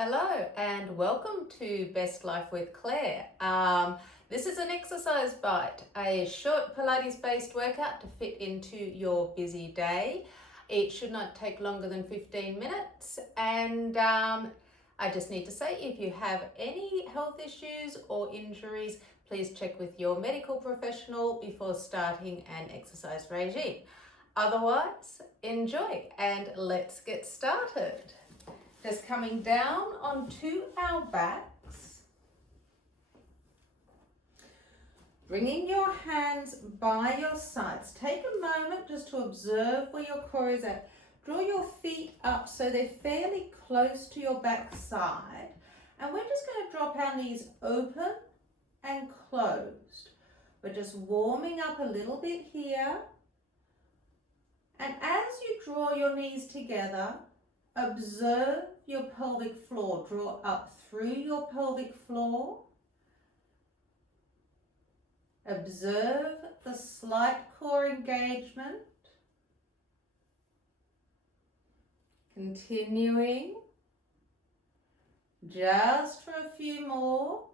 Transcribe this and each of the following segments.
Hello and welcome to Best Life with Claire. This is an exercise bite, a short Pilates based workout to fit into your busy day. It should not take longer than 15 minutes and I just need to say if you have any health issues or injuries, please check with your medical professional before starting an exercise regime. Otherwise, enjoy and let's get started. Just coming down onto our backs, bringing your hands by your sides. Take a moment just to observe where your core is at. Draw your feet up so they're fairly close to your back side. And we're just going to drop our knees open and closed. We're just warming up a little bit here. And as you draw your knees together, observe your pelvic floor. Draw up through your pelvic floor. Observe the slight core engagement. Continuing. Just for a few more.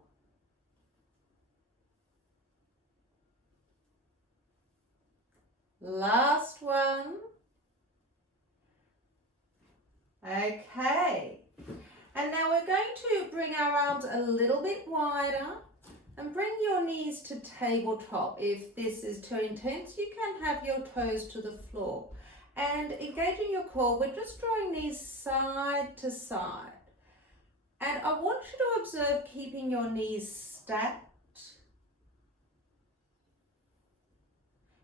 Last one. Okay, and now we're going to bring our arms a little bit wider and bring your knees to tabletop. If this is too intense, you can have your toes to the floor. And engaging your core, we're just drawing knees side to side. And I want you to observe keeping your knees stacked.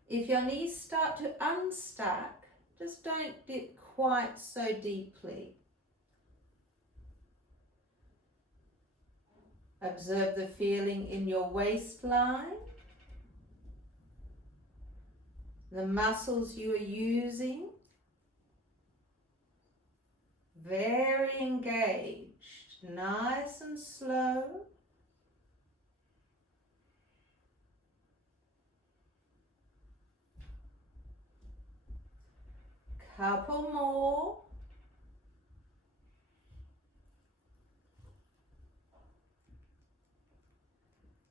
If your knees start to unstack, just don't dip quite so deeply. Observe the feeling in your waistline, the muscles you are using. Very engaged, nice and slow. Couple more.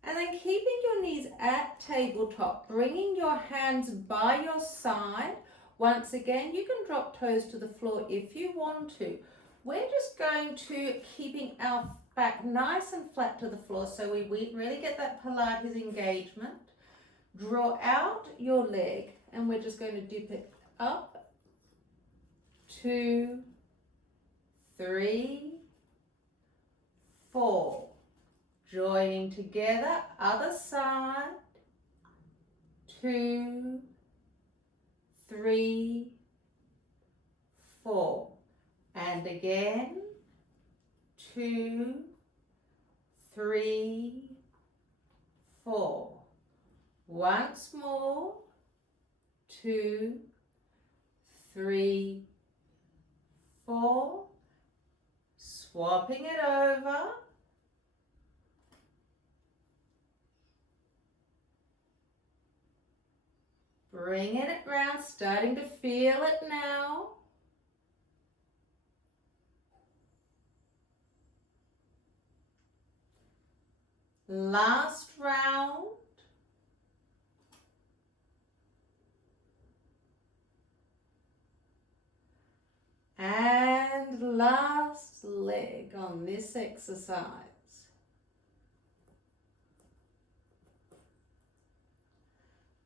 And then keeping your knees at tabletop, bringing your hands by your side. Once again, you can drop toes to the floor if you want to. We're just going to keeping our back nice and flat to the floor so we really get that Pilates engagement. Draw out your leg and we're just going to dip it up. 2, 3, 4. Joining together, other side. 2, 3, 4. And again. 2, 3, 4. Once more. 2, 3, 4, swapping it over, bringing it round, starting to feel it now. Last round. And last leg on this exercise.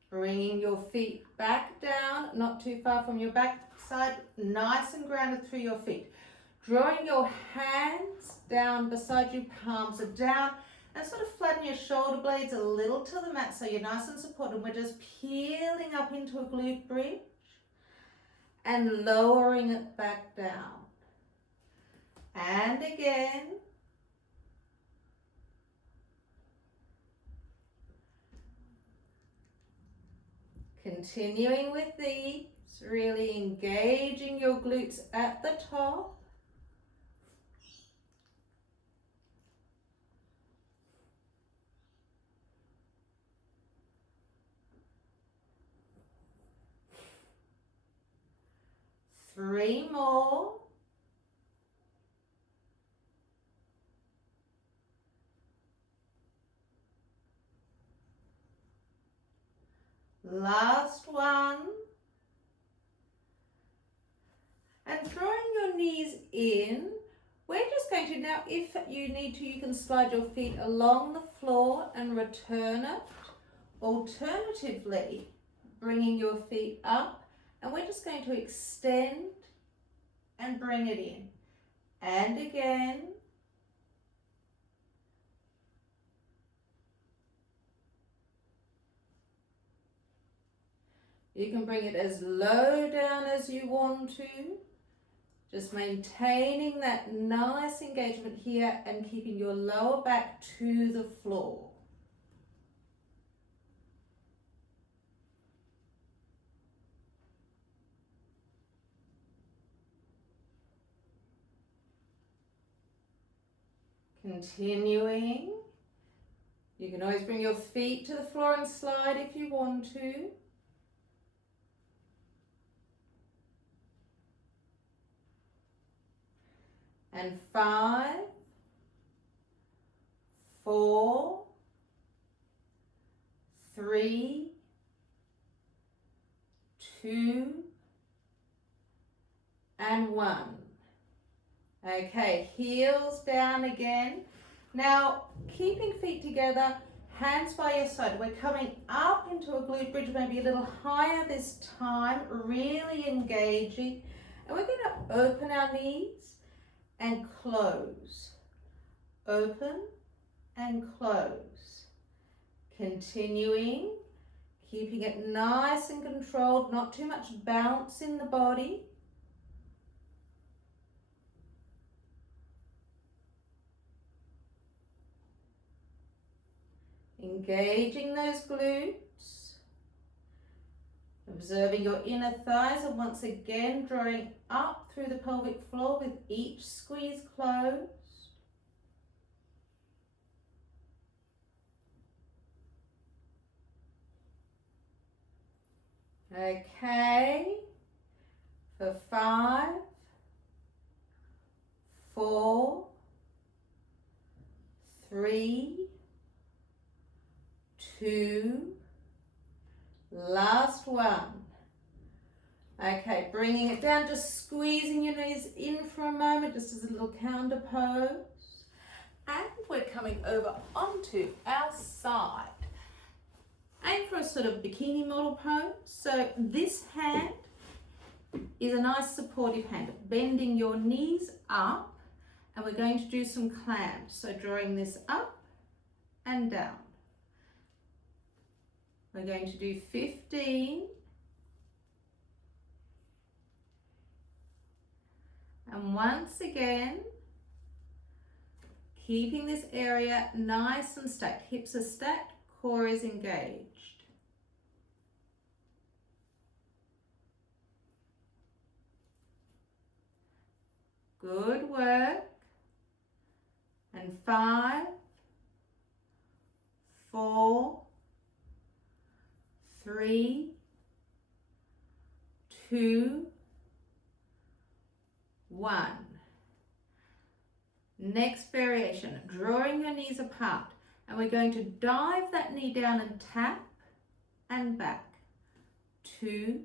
Bringing your feet back down, not too far from your back side, nice and grounded through your feet. Drawing your hands down beside you, palms are down, and sort of flatten your shoulder blades a little to the mat so you're nice and supported. We're just peeling up into a glute bridge and lowering it back down. And again. Continuing with these, really engaging your glutes at the top. Three more. Last one. And throwing your knees in, we're just going to, now if you need to, you can slide your feet along the floor and return it. Alternatively, bringing your feet up, and we're just going to extend and bring it in. And again. You can bring it as low down as you want to. Just maintaining that nice engagement here and keeping your lower back to the floor. Continuing. You can always bring your feet to the floor and slide if you want to. And 5, 4, 3, 2, and 1. Okay, heels down again. Now, keeping feet together, hands by your side. We're coming up into a glute bridge, maybe a little higher this time, really engaging. And we're going to open our knees and close. Open and close. Continuing, keeping it nice and controlled, not too much bounce in the body. Engaging those glutes, observing your inner thighs, and once again drawing up through the pelvic floor with each squeeze closed. Okay, for 5, 4, 3, 2, last one. Okay, bringing it down, just squeezing your knees in for a moment, just as a little counter pose. And we're coming over onto our side. Aim for a sort of bikini model pose. So this hand is a nice supportive hand, bending your knees up, and we're going to do some clamps. So drawing this up and down. We're going to do 15. And once again, keeping this area nice and stacked. Hips are stacked, core is engaged. Good work. And 5, 4, 3, 2, 1. Next variation, drawing your knees apart, and we're going to dive that knee down and tap and back. 2,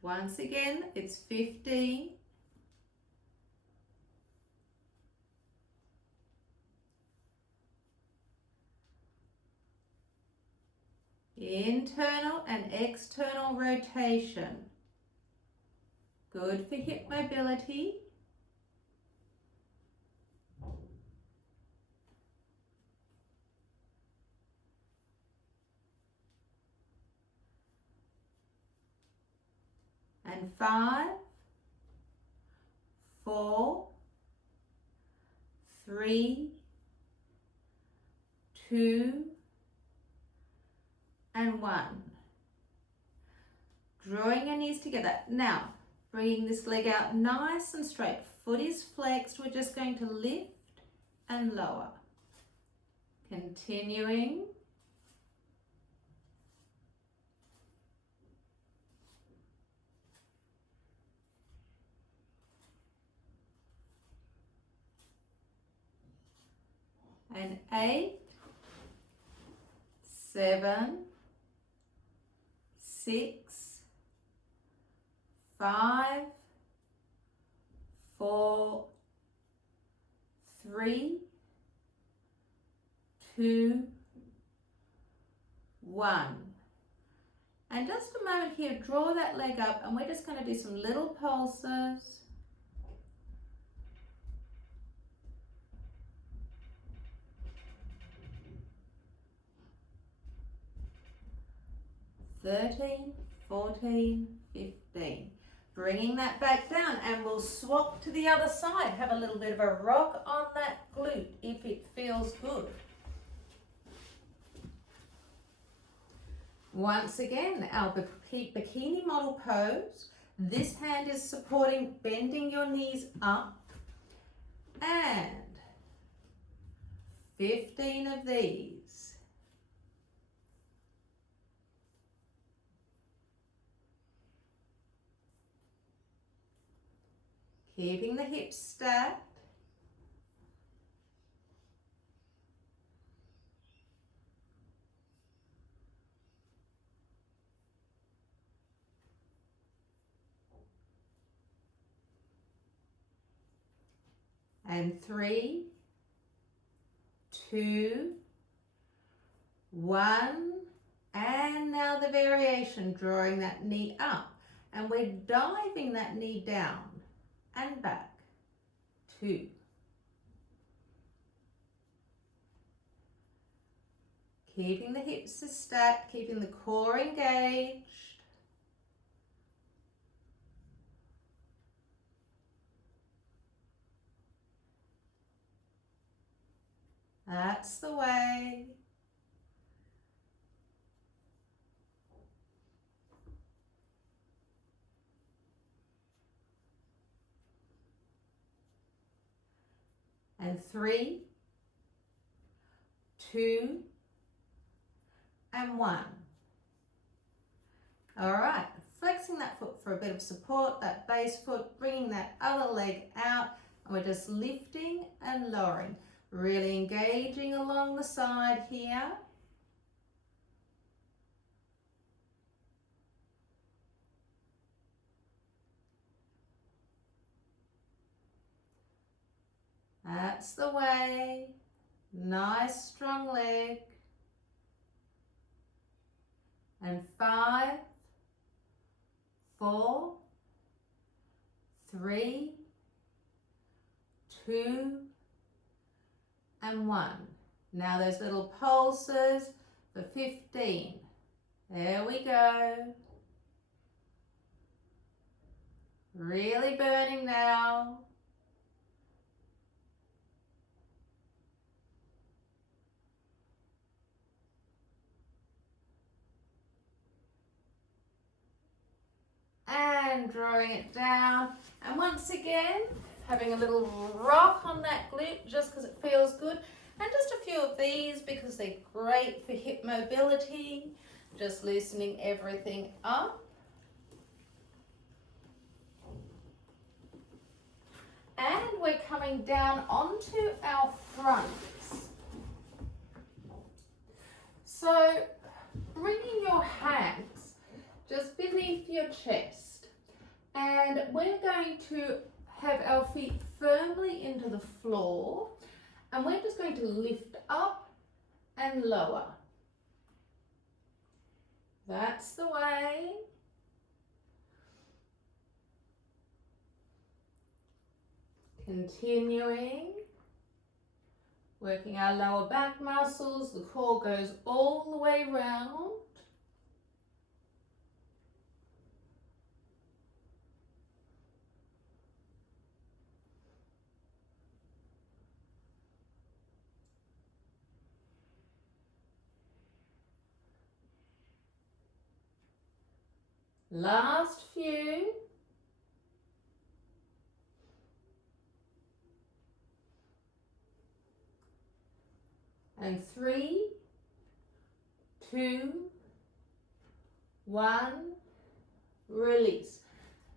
once again, it's 15. Internal and external rotation. Good for hip mobility. And 5, 4, 3, 2, and 1. Drawing your knees together. Now, bringing this leg out nice and straight. Foot is flexed. We're just going to lift and lower. Continuing. And 8, 7, 6, 5, 4, 3, 2, 1. And just a moment here, draw that leg up and we're just going to do some little pulses. "13, 14, 15. Bringing that back down, and we'll swap to the other side. Have a little bit of a rock on that glute if it feels good. Once again, our bikini model pose. This hand is supporting, bending your knees up. And 15 of these. Keeping the hips stacked. And 3, 2, 1. And now the variation, drawing that knee up. And we're diving that knee down and back. 2. Keeping the hips stacked, keeping the core engaged. That's the way. And 3, 2, and 1. All right, flexing that foot for a bit of support, that base foot, bringing that other leg out, and we're just lifting and lowering, really engaging along the side here. That's the way. Nice strong leg. And 5, 4, 3, 2, and 1. Now those little pulses for 15. There we go. Really burning now. And drawing it down, and once again having a little rock on that glute just because it feels good, and just a few of these because they're great for hip mobility, just loosening everything up. And we're coming down onto our fronts. So bringing your hands just beneath your chest, and we're going to have our feet firmly into the floor, and we're just going to lift up and lower. That's the way. Continuing, working our lower back muscles, the core goes all the way round. Last few. And 3, 2, 1, release.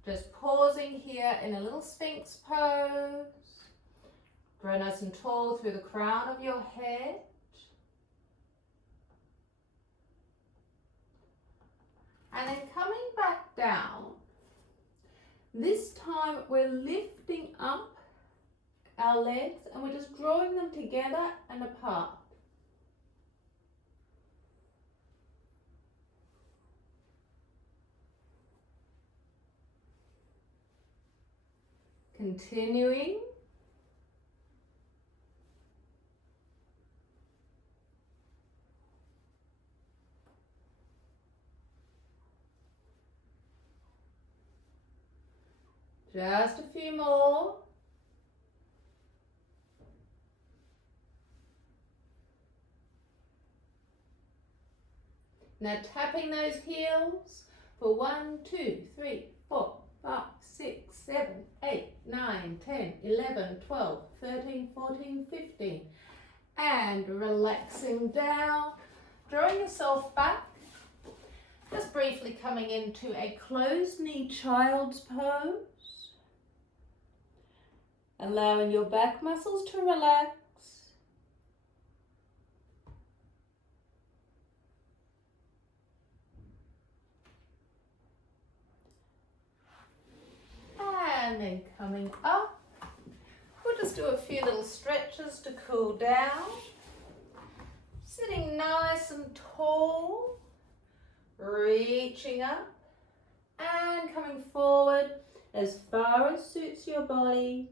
Just pausing here in a little Sphinx pose. Grow nice and tall through the crown of your head. And then coming back down. This time we're lifting up our legs and we're just drawing them together and apart. Continuing. Just a few more. Now tapping those heels for 1, 2, 3, 4, 5, 6, 7, 8, 9, 10, 11, 12, 13, 14, 15. And relaxing down, drawing yourself back. Just briefly coming into a closed knee child's pose. Allowing your back muscles to relax. And then coming up, we'll just do a few little stretches to cool down. Sitting nice and tall, reaching up and coming forward as far as suits your body.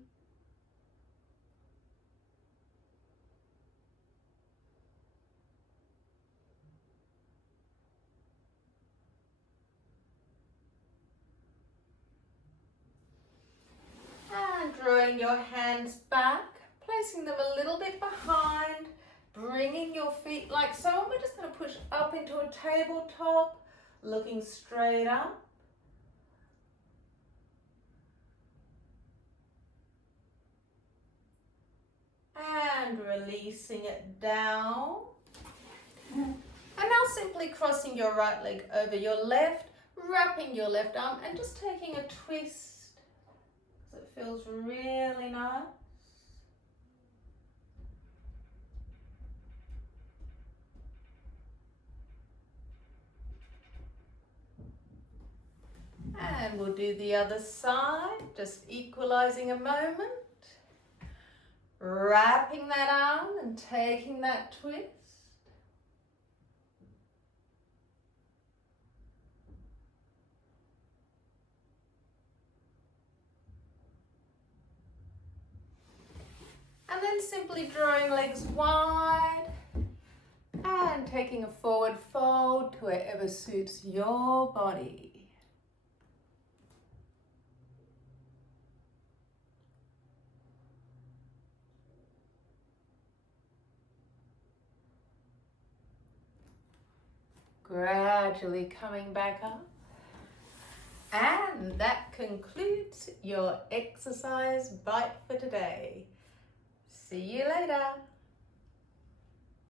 And drawing your hands back, placing them a little bit behind, bringing your feet like so. And we're just going to push up into a tabletop, looking straight up. And releasing it down. And now simply crossing your right leg over your left, wrapping your left arm and just taking a twist. So it feels really nice. And we'll do the other side, just equalizing a moment. Wrapping that arm and taking that twist. And then simply drawing legs wide and taking a forward fold to wherever suits your body. Gradually coming back up. And that concludes your exercise bite for today. See you later.